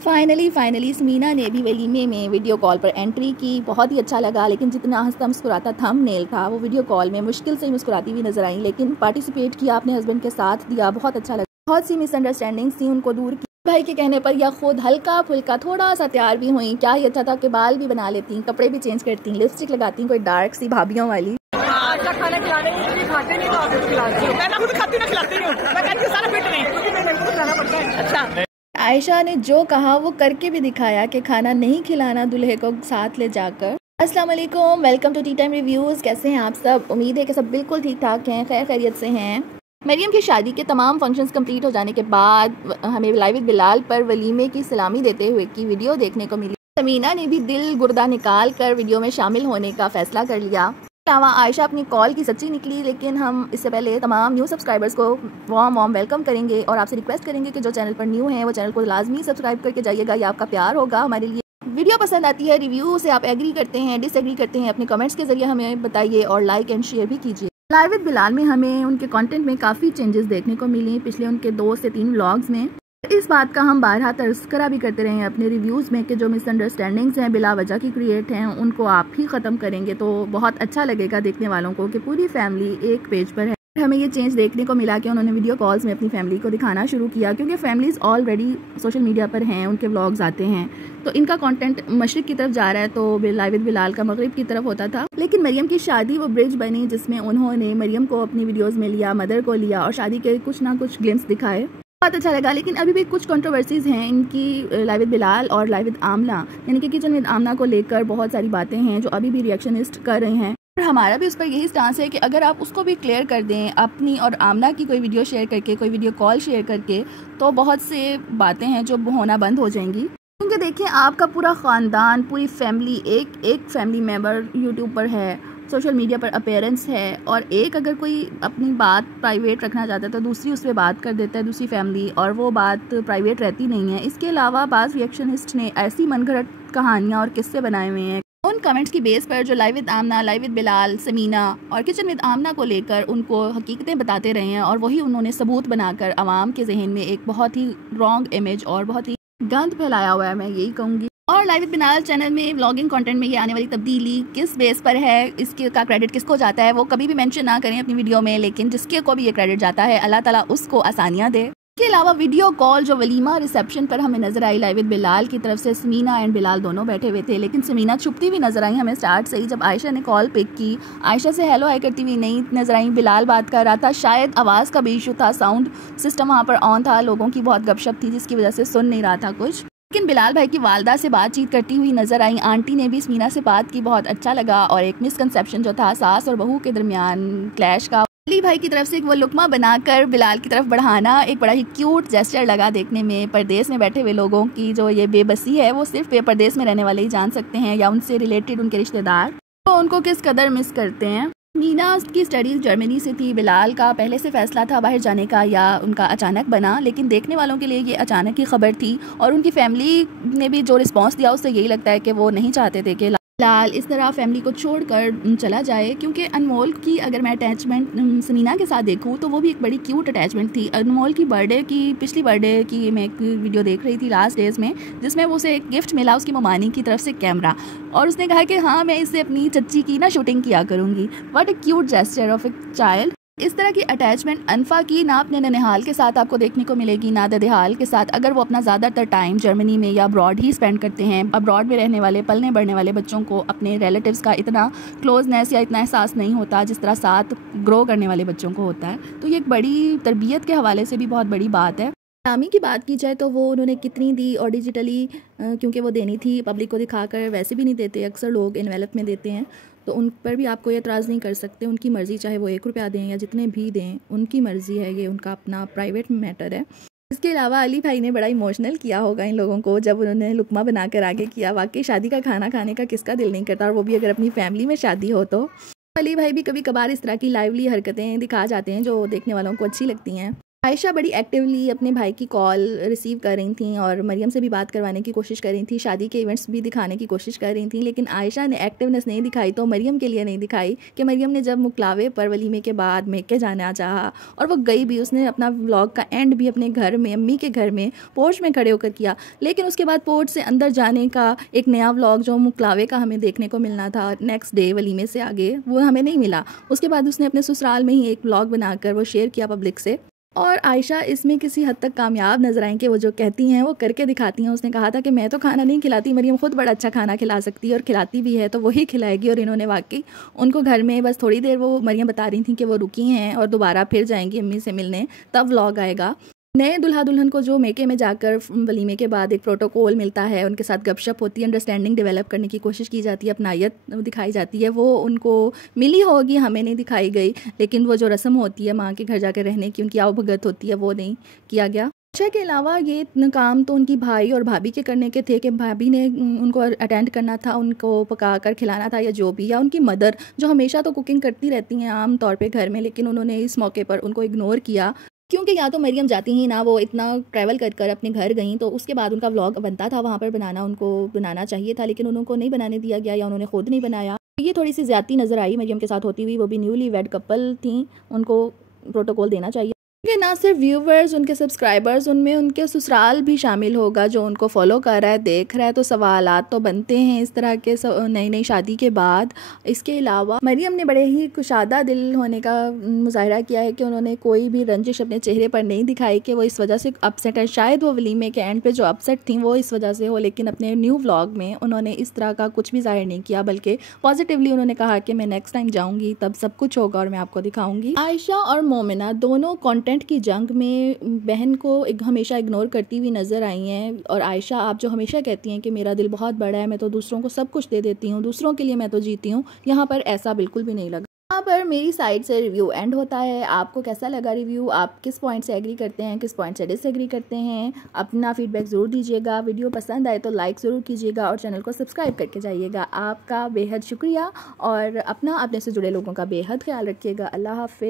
Finally Samina ने भी वलीमे में वीडियो कॉल पर एंट्री की। बहुत ही अच्छा लगा, लेकिन जितना हंसता मुस्कुराता थंबनेल था वो वीडियो कॉल में मुश्किल से मुस्कुराती हुई नजर आई, लेकिन पार्टिसिपेट किया, अपने हस्बैंड के साथ दिया, बहुत अच्छा लगा। बहुत सी मिसअंडरस्टैंडिंग थी, उनको दूर की भाई के कहने पर, या खुद हल्का फुल्का थोड़ा सा तैयार भी हुई। क्या ही अच्छा था कि बाल भी बना लेती, कपड़े भी चेंज करती, लिपस्टिक लगाती, कोई डार्क सी भाभियों वाली। आयशा ने जो कहा वो करके भी दिखाया कि खाना नहीं खिलाना दूल्हे को साथ ले जाकर। अस्सलाम वालेकुम, welcome to tea time reviews. कैसे हैं आप सब? उम्मीद है कि सब बिल्कुल ठीक ठाक हैं, खैर खैरियत से हैं। मरियम की शादी के तमाम फंक्शंस कंप्लीट हो जाने के बाद हमें लाइव विद बिलाल पर वलीमे की सलामी देते हुए की वीडियो देखने को मिली। समीना ने भी दिल गुर्दा निकाल कर वीडियो में शामिल होने का फैसला कर लिया। अलावा आयशा अपनी कॉल की सच्ची निकली, लेकिन हम इससे पहले तमाम न्यू सब्सक्राइबर्स को वार्म वेलकम करेंगे और आपसे रिक्वेस्ट करेंगे कि जो चैनल पर न्यू है वो चैनल को लाजमी सब्सक्राइब करके जाइएगा। ये आपका प्यार होगा हमारे लिए। वीडियो पसंद आती है, रिव्यू से आप एग्री करते हैं, डिसएग्री करते हैं, अपने कमेंट्स के जरिए हमें बताइए और लाइक एंड शेयर भी कीजिए। लाइव विद बिलाल में हमें उनके कंटेंट में काफ़ी चेंजेस देखने को मिली पिछले उनके 2 से 3 व्लॉग्स में। इस बात का हम बारहा तज़किरा भी करते रहे हैं अपने रिव्यूज़ में कि जो मिसअंडरस्टैंडिंग्स हैं बिला वजह की क्रिएट हैं, उनको आप ही ख़त्म करेंगे तो बहुत अच्छा लगेगा देखने वालों को कि पूरी फैमिली एक पेज पर है। हमें ये चेंज देखने को मिला कि उन्होंने वीडियो कॉल्स में अपनी फैमिली को दिखाना शुरू किया, क्योंकि फैमिलीज़ ऑलरेडी सोशल मीडिया पर हैं, उनके व्लॉग्स आते हैं, तो इनका कंटेंट मशरिक की तरफ जा रहा है, तो लाइव विद बिलाल का मगरिब की तरफ होता था। लेकिन मरियम की शादी वो ब्रिज बनी जिसमें उन्होंने मरियम को अपनी वीडियोज़ में लिया, मदर को लिया और शादी के कुछ ना कुछ ग्लिम्स दिखाए। बहुत अच्छा लगा, लेकिन अभी भी कुछ कंट्रोवर्सीज़ हैं इनकी लाइव विद बिलाल और लाइव विद आमना, यानी कि किचन विद आमना को लेकर बहुत सारी बातें हैं जो अभी भी रिएक्शनिस्ट कर रहे हैं। और हमारा भी उस पर यही स्टांस है कि अगर आप उसको भी क्लियर कर दें अपनी और आमना की कोई वीडियो शेयर करके, कोई वीडियो कॉल शेयर करके, तो बहुत से बातें हैं जो होना बंद हो जाएंगी। क्योंकि देखिए, आपका पूरा ख़ानदान, पूरी फैमिली, एक फैमिली मेम्बर यूट्यूब पर है, सोशल मीडिया पर अपीयरेंस है, और एक अगर कोई अपनी बात प्राइवेट रखना चाहता है तो दूसरी उस पर बात कर देता है, दूसरी फैमिली, और वो बात प्राइवेट रहती नहीं है। इसके अलावा बाज़ रिएक्शनिस्ट ने ऐसी मनगढ़ंत कहानियाँ और किस्से बनाए हुए हैं उन कमेंट्स की बेस पर जो live with Amna, live with Bilal, Sameena और किचन विद आमना को लेकर उनको हकीकतें बताते रहे हैं, और वही उन्होंने सबूत बनाकर आवाम के जहन में एक बहुत ही रॉन्ग इमेज और बहुत ही गंद फैलाया हुआ है, मैं यही कहूँगी। और लाइव विद बिलाल चैनल में व्लॉगिंग कंटेंट में ये आने वाली तब्दीली किस बेस पर है, इसके का क्रेडिट किसको जाता है, वो कभी भी मेंशन ना करें अपनी वीडियो में, लेकिन जिसके को भी ये क्रेडिट जाता है अल्लाह ताला उसको आसानियाँ दे। इसके अलावा वीडियो कॉल जो वलीमा रिसेप्शन पर हमें नजर आई लाइव विद बिलाल की तरफ से, समीना एंड बिलाल दोनों बैठे हुए थे, लेकिन समीना छुपती हुई नजर आई हमें स्टार्ट से ही। जब आयशा ने कॉल पिक की, आयशा से हेलो हाय करती हुई नहीं नजर आई। बिलाल बात कर रहा था, शायद आवाज़ का भी इशू था, साउंड सिस्टम वहाँ पर ऑन था, लोगों की बहुत गपशप थी जिसकी वजह से सुन नहीं रहा था कुछ। लेकिन बिलाल भाई की वालदा से बातचीत करती हुई नजर आई, आंटी ने भी समीना से बात की, बहुत अच्छा लगा। और एक मिसकंसेप्शन जो था सास और बहू के दरमियान क्लैश का, अली भाई की तरफ से एक वो लुकमा बनाकर बिलाल की तरफ बढ़ाना एक बड़ा ही क्यूट जेस्चर लगा देखने में। परदेश में बैठे हुए लोगों की जो ये बेबसी है वो सिर्फ परदेश में रहने वाले ही जान सकते हैं, या उनसे रिलेटेड उनके रिश्तेदार, तो उनको किस कदर मिस करते हैं। मीना की स्टडीज़ जर्मनी से थी, बिलाल का पहले से फैसला था बाहर जाने का, या उनका अचानक बना, लेकिन देखने वालों के लिए ये अचानक की खबर थी, और उनकी फैमिली ने भी जो रिस्पांस दिया उससे यही लगता है कि वो नहीं चाहते थे कि बिलाल इस तरह फैमिली को छोड़कर चला जाए। क्योंकि अनमोल की अगर मैं अटैचमेंट समीना के साथ देखूँ तो वो भी एक बड़ी क्यूट अटैचमेंट थी। अनमोल की पिछली बर्थडे की मैं एक वीडियो देख रही थी लास्ट डेज में, जिसमें वो उसे एक गिफ्ट मिला उसकी ममानी की तरफ से कैमरा, और उसने कहा कि हाँ मैं इससे अपनी चच्ची की ना शूटिंग किया करूँगी। What A cute gesture of a child. इस तरह की अटैचमेंट अनफा की ना अपने ननिहाल के साथ आपको देखने को मिलेगी, ना ददिहाल के साथ, अगर वो अपना ज़्यादातर टाइम जर्मनी में या अब्रॉड ही स्पेंड करते हैं। अब्रॉड में रहने वाले पलने बढ़ने वाले बच्चों को अपने रिलेटिव्स का इतना क्लोजनेस या इतना एहसास नहीं होता जिस तरह साथ ग्रो करने वाले बच्चों को होता है, तो ये एक बड़ी तरबियत के हवाले से भी बहुत बड़ी बात है। नामी की बात की जाए तो वो उन्होंने कितनी दी, और डिजिटली क्योंकि वो देनी थी पब्लिक को दिखाकर, वैसे भी नहीं देते, अक्सर लोग एनवेलप में देते हैं, तो उन पर भी आप कोई एतराज़ नहीं कर सकते, उनकी मर्ज़ी, चाहे वो 1 रुपया दें या जितने भी दें, उनकी मर्ज़ी है, ये उनका अपना प्राइवेट मैटर है। इसके अलावा अली भाई ने बड़ा इमोशनल किया होगा इन लोगों को जब उन्होंने लुकमा बनाकर आगे किया। वाकई शादी का खाना खाने का किसका दिल नहीं करता, और वो भी अगर अपनी फैमिली में शादी हो तो। अली भाई भी कभी कभार इस तरह की लाइवली हरकतें दिखा जाते हैं जो देखने वालों को अच्छी लगती हैं। आयशा बड़ी एक्टिवली अपने भाई की कॉल रिसीव कर रही थी और मरियम से भी बात करवाने की कोशिश कर रही थी, शादी के इवेंट्स भी दिखाने की कोशिश कर रही थी। लेकिन आयशा ने एक्टिवनेस नहीं दिखाई तो मरियम के लिए नहीं दिखाई कि मरियम ने जब मुकलावे पर वलीमे के बाद मेके जाना चाहा और वो गई भी, उसने अपना व्लॉग का एंड भी अपने घर में, अम्मी के घर में पोर्च में खड़े होकर किया। लेकिन उसके बाद पोर्च से अंदर जाने का एक नया व्लॉग जो मुकलावे का हमें देखने को मिलना था नेक्स्ट डे वलीमे से आगे, वो हमें नहीं मिला। उसके बाद उसने अपने ससुराल में ही एक व्लॉग बनाकर वो शेयर किया पब्लिक से। और आयशा इसमें किसी हद तक कामयाब नजर आई कि वो जो कहती हैं वो करके दिखाती हैं। उसने कहा था कि मैं तो खाना नहीं खिलाती, मरियम खुद बड़ा अच्छा खाना खिला सकती है और खिलाती भी है, तो वही खिलाएगी। और इन्होंने वाकई उनको घर में बस थोड़ी देर, वो मरियम बता रही थी कि वो रुकी हैं और दोबारा फिर जाएंगी अम्मी से मिलने, तब व्लॉग आएगा। नए दुल्हा दुल्हन को जो मेके में जाकर वलीमे के बाद एक प्रोटोकॉल मिलता है, उनके साथ गपशप होती है, अंडरस्टैंडिंग डेवलप करने की कोशिश की जाती है, अपनायत दिखाई जाती है, वो उनको मिली होगी, हमें नहीं दिखाई गई। लेकिन वो जो रस्म होती है माँ के घर जाकर रहने की, उनकी आवभगत होती है, वो नहीं किया गया। आयशा के अलावा ये काम तो उनकी भाई और भाभी के करने के थे कि भाभी ने उनको अटेंड करना था, उनको पका कर खिलाना था या जो भी, या उनकी मदर जो हमेशा तो कुकिंग करती रहती हैं आम तौर पे घर में, लेकिन उन्होंने इस मौके पर उनको इग्नोर किया। क्योंकि या तो मरियम जाती ही ना, वो इतना ट्रैवल कर अपने घर गई, तो उसके बाद उनका व्लॉग बनता था वहाँ पर बनाना, उनको बनाना चाहिए था, लेकिन उनको नहीं बनाने दिया गया या उन्होंने खुद नहीं बनाया। ये थोड़ी सी ज़्यादती नज़र आई मरियम के साथ होती हुई, वो भी न्यूली वेड कपल थी, उनको प्रोटोकॉल देना चाहिए। कि ना सिर्फ व्यूवर्स, उनके सब्सक्राइबर्स, उनमें उनके ससुराल भी शामिल होगा जो उनको फॉलो कर रहा है, देख रहा है, तो सवालात तो बनते हैं इस तरह के नई नई शादी के बाद। इसके अलावा मरियम ने बड़े ही कुशादा दिल होने का मुजाहरा किया है कि उन्होंने कोई भी रंजिश अपने चेहरे पर नहीं दिखाई कि वो इस वजह से अपसेट है। शायद वो वलीमे के एंड पे जो अपसेट थी वो इस वजह से हो, लेकिन अपने न्यू व्लॉग में उन्होंने इस तरह का कुछ भी जाहिर नहीं किया, बल्कि पॉजिटिवली उन्होंने कहा कि मैं नेक्स्ट टाइम जाऊँगी तब सब कुछ होगा और मैं आपको दिखाऊँगी। आयशा और मोमिना दोनों कंटेंट की जंग में बहन को हमेशा इग्नोर करती हुई नज़र आई हैं। और आयशा, आप जो हमेशा कहती हैं कि मेरा दिल बहुत बड़ा है, मैं तो दूसरों को सब कुछ दे देती हूँ, दूसरों के लिए मैं तो जीती हूँ, यहाँ पर ऐसा बिल्कुल भी नहीं लगा। यहाँ पर मेरी साइड से रिव्यू एंड होता है। आपको कैसा लगा रिव्यू? आप किस पॉइंट से एग्री करते हैं, किस पॉइंट से डिसएग्री करते हैं? अपना फीडबैक ज़रूर दीजिएगा। वीडियो पसंद आए तो लाइक ज़रूर कीजिएगा और चैनल को सब्सक्राइब करके जाइएगा। आपका बेहद शुक्रिया और अपने से जुड़े लोगों का बेहद ख्याल रखिएगा। अल्लाह हाफ़िज़।